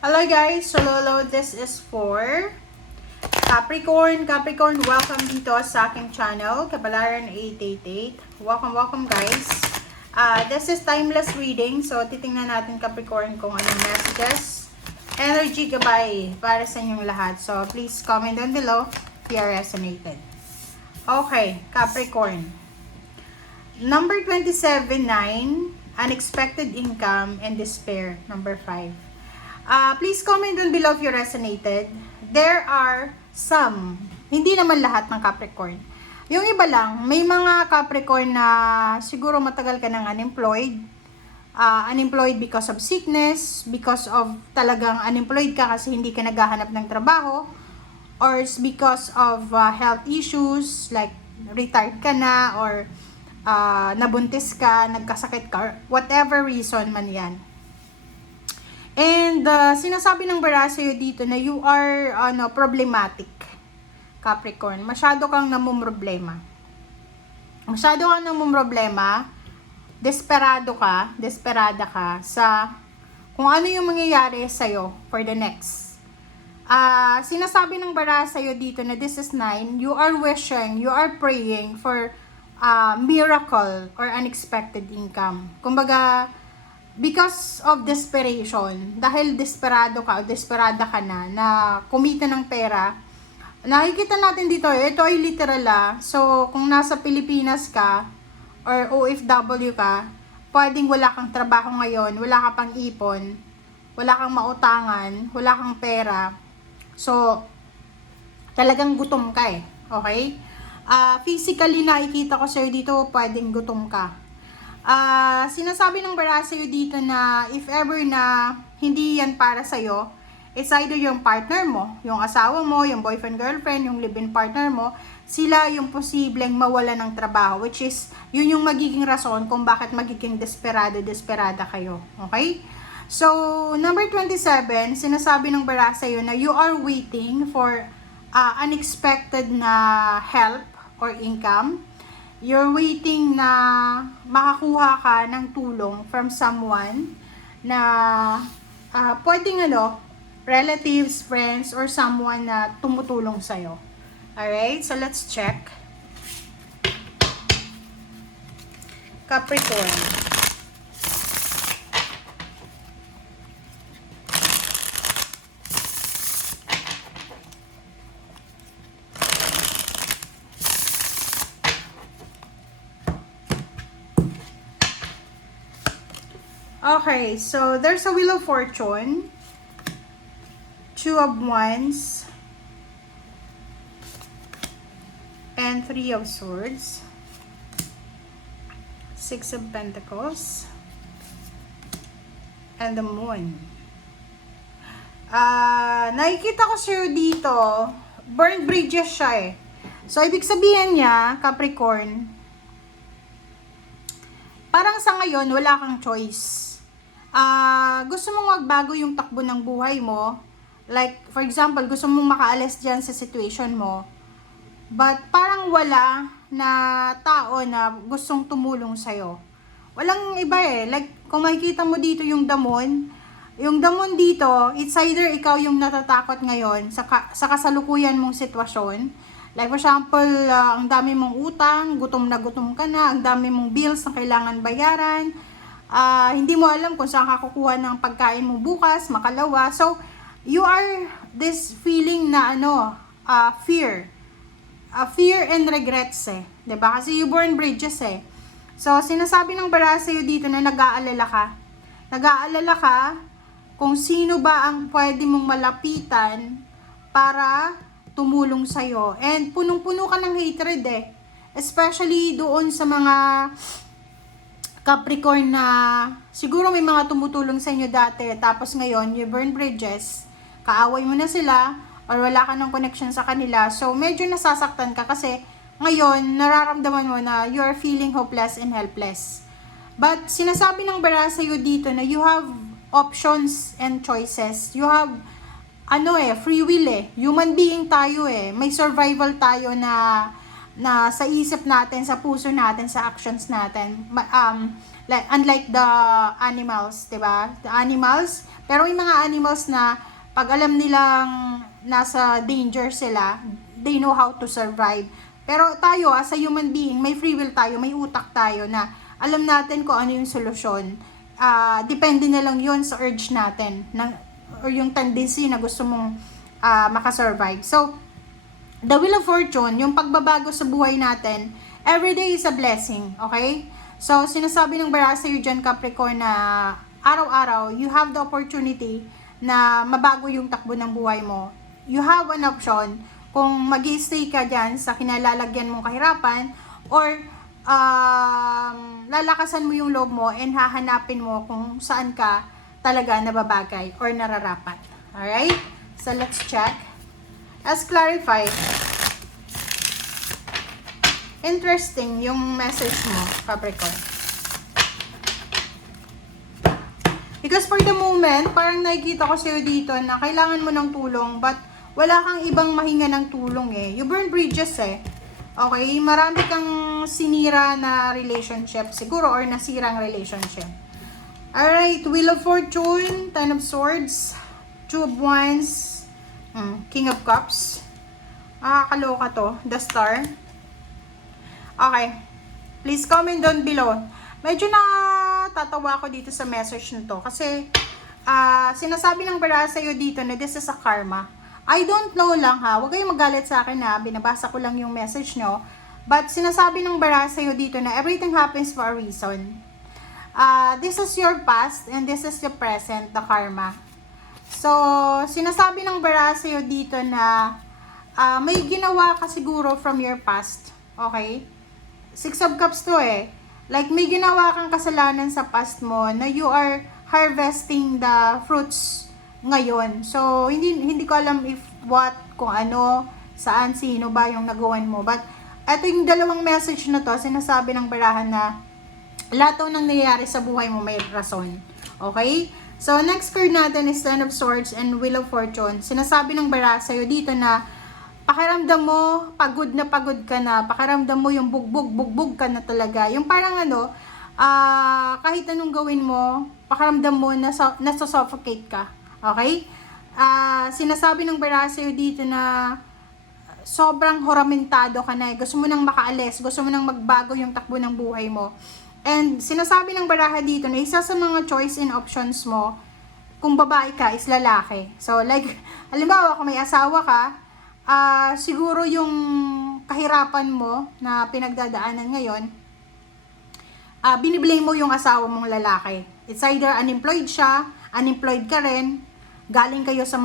Hello guys, so Lolo, this is for Capricorn. Capricorn, welcome dito sa aking channel, Kabalaran 888. Welcome guys. This is timeless reading, so titingnan natin Capricorn kung anong messages, energy gabay para sa inyong lahat. So please comment down below if you are resonated. Okay, Capricorn. Number 27, 9. Unexpected income and despair. Number 5. Please comment down below if you resonated. There are some, hindi naman lahat ng Capricorn. Yung iba lang, may mga Capricorn na siguro matagal ka nang unemployed. Unemployed because of sickness, because of talagang unemployed ka kasi hindi ka naghahanap ng trabaho, or because of health issues, like retired ka na, or nabuntis ka, nagkasakit ka, whatever reason man yan. And sinasabi ng bara sa'yo dito na you are problematic, Capricorn. Masyado kang namumroblema. Desperada ka sa kung ano yung mangyayari sa'yo for the next. Sinasabi ng bara sa'yo dito na this is 9, you are wishing, you are praying for miracle or unexpected income. Kumbaga, because of desperation, dahil desperado ka o desperada ka na kumita ng pera, nakikita natin dito, ito ay literal So, kung nasa Pilipinas ka or OFW ka, pwedeng wala kang trabaho ngayon, wala ka pang ipon, wala kang mautangan, wala kang pera. So, talagang gutom ka okay? Physically nakikita ko sir dito, pwedeng gutom ka. Sinasabi ng bara sa'yo dito na if ever na hindi yan para sa'yo, it's either yung partner mo, yung asawa mo, yung boyfriend, girlfriend, yung live-in partner mo, sila yung posibleng mawala ng trabaho, which is, yun yung magiging rason kung bakit magiging desperada kayo. Okay? So, number 27, sinasabi ng bara sa'yo na you are waiting for unexpected na help or income. You're waiting na makakuha ka ng tulong from someone na pwedeng relatives, friends, or someone na tumutulong sa'yo. Alright, so let's check. Capricorn. Okay, so there's a Wheel of Fortune, 2 of Wands, and 3 of Swords, 6 of Pentacles, and the Moon. Nakikita ko sa'yo dito, burned bridges siya So, ibig sabihin niya, Capricorn, parang sa ngayon, wala kang choice. Gusto mong magbago yung takbo ng buhay mo, like for example, gusto mong makaalis dyan sa situation mo, but parang wala na tao na gustong tumulong sa'yo. Walang iba like kung makikita mo dito yung damon dito, it's either ikaw yung natatakot ngayon sa kasalukuyan mong sitwasyon, like for example, ang dami mong utang, gutom na gutom ka na, ang dami mong bills na kailangan bayaran, hindi mo alam kung saan ka kukuha ng pagkain mo bukas, makalawa. So, you are this feeling na fear. Fear and regrets diba? Kasi you burn bridges So, sinasabi ng bara sa'yo dito na nag-aalala ka. Nag-aalala ka kung sino ba ang pwede mong malapitan para tumulong sa'yo. And punong-puno ka ng hatred Especially doon sa mga Capricorn na siguro may mga tumutulong sa inyo dati, tapos ngayon you burn bridges, kaaway mo na sila, or wala ka ng connection sa kanila, so medyo nasasaktan ka kasi ngayon nararamdaman mo na you are feeling hopeless and helpless. But sinasabi ng bara sa'yo dito na you have options and choices, you have free will human being tayo may survival tayo na sa isip natin, sa puso natin, sa actions natin. Like, unlike the animals, diba? The animals, pero may mga animals na pag alam nilang nasa danger sila, they know how to survive. Pero tayo, as a human being, may free will tayo, may utak tayo na alam natin kung ano yung solusyon. Depende na lang yun sa urge natin, or yung tendency na gusto mong makasurvive. So, the Wheel of Fortune, yung pagbabago sa buhay natin, every day is a blessing, okay? So, sinasabi ng bara sa'yo dyan, Capricorn, na araw-araw, you have the opportunity na mabago yung takbo ng buhay mo. You have an option kung mag-stay ka dyan sa kinalalagyan mong kahirapan, or lalakasan mo yung loob mo and hahanapin mo kung saan ka talaga nababagay or nararapat. Alright? So, let's check. Let's clarify. Interesting yung message mo, Capricorn. Because for the moment, parang nakikita ko sa'yo dito na kailangan mo ng tulong, but wala kang ibang mahinga ng tulong eh. You burn bridges eh. Okay? Marami kang sinira na relationship siguro, or nasirang relationship. Alright, Wheel of Fortune, Ten of Swords, Two of Wands, King of Cups. Kaloka to. The Star. Okay. Please comment down below. Medyo natatawa ako dito sa message nito kasi sinasabi ng bara sa'yo dito na this is a karma. I don't know lang ha. Huwag kayong magalit sa akin na binabasa ko lang yung message nyo. But sinasabi ng bara sa'yo dito na everything happens for a reason. This is your past and this is your present, the karma. So, sinasabi ng bara sa'yo dito na may ginawa ka siguro from your past. Okay? Six of Cups to eh. Like, may ginawa kang kasalanan sa past mo na you are harvesting the fruits ngayon. So, hindi ko alam kung ano, saan, sino ba yung nagawan mo. But, eto yung dalawang message na to, sinasabi ng barahan na lahat ng nangyayari sa buhay mo may rason. Okay? So, next card natin is Ten of Swords and Wheel of Fortune. Sinasabi ng bara sa'yo dito na pakiramdam mo, pagod ka na, pakiramdam mo yung bugbog ka na talaga. Yung parang kahit anong gawin mo, pakiramdam mo na nasa-suffocate ka. Okay? Sinasabi ng bara sa'yo dito na sobrang horamentado ka na. Gusto mo nang makaalis, gusto mo nang magbago yung takbo ng buhay mo. And sinasabi ng baraha dito na isa sa mga choice and options mo, kung babae ka, is lalaki. So, like, halimbawa, kung may asawa ka, siguro yung kahirapan mo na pinagdadaanan ngayon, biniblame mo yung asawa mong lalaki. It's either unemployed siya, unemployed ka rin, galing kayo sa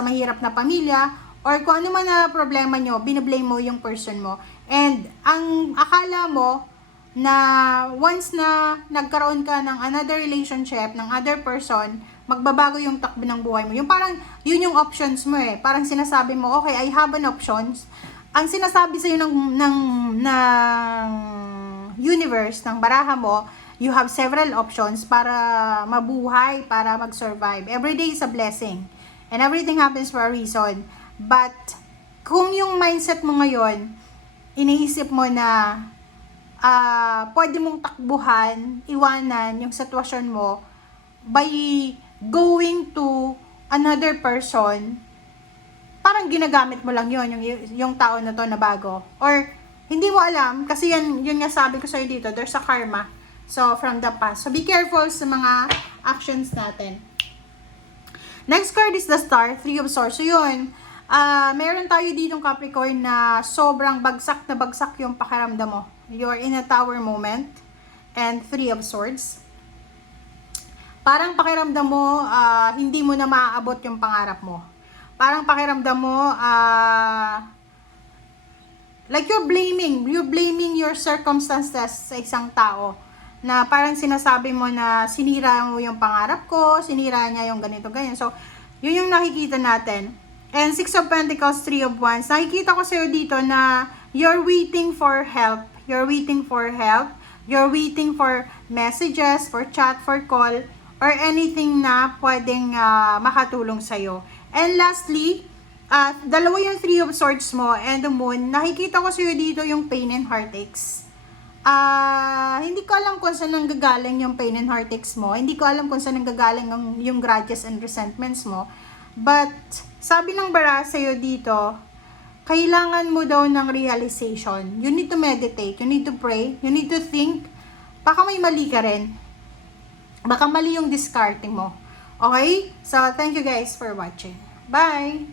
mahirap na pamilya, or kung ano man na problema nyo, biniblame mo yung person mo. And ang akala mo na once na nagkaroon ka ng another relationship, ng other person, magbabago yung takbo ng buhay mo. Yung parang, yun yung options mo eh. Parang sinasabi mo, okay, I have an options. Ang sinasabi sa'yo ng universe, ng baraha mo, you have several options para mabuhay, para mag-survive. Every day is a blessing. And everything happens for a reason. But, kung yung mindset mo ngayon, iniisip mo na pwede mong takbuhan, iwanan yung sitwasyon mo by going to another person, parang ginagamit mo lang yun, yung tao na to na bago. Or, hindi mo alam, kasi yun nga sabi ko sa'yo dito, there's a karma. So, from the past. So, be careful sa mga actions natin. Next card is the Star, Three of Swords. So, yun, meron tayo ditong Capricorn na sobrang bagsak na bagsak yung pakiramdam mo. You're in a tower moment. And Three of Swords. Parang pakiramdam mo, hindi mo na maaabot yung pangarap mo. Parang pakiramdam mo, like you're blaming your circumstances sa isang tao. Na parang sinasabi mo na sinira mo yung pangarap ko, sinira niya yung ganito, ganyan. So, yun yung nakikita natin. And Six of Pentacles, Three of Wands. Nakikita ko sa'yo dito na you're waiting for help. You're waiting for help. You're waiting for messages, for chat, for call, or anything na pwedeng makatulong sa'yo. And lastly, dalawa yung Three of Swords mo and the Moon. Nakikita ko sa'yo dito yung pain and heartaches. Hindi ko alam kung saan nanggagaling yung pain and heartaches mo. Hindi ko alam kung saan nanggagaling yung grudges and resentments mo. But, sabi ng bara sa'yo dito, kailangan mo daw ng realization. You need to meditate, you need to pray, you need to think. Baka may mali ka rin. Baka mali yung discarding mo. Okay? So, thank you guys for watching. Bye!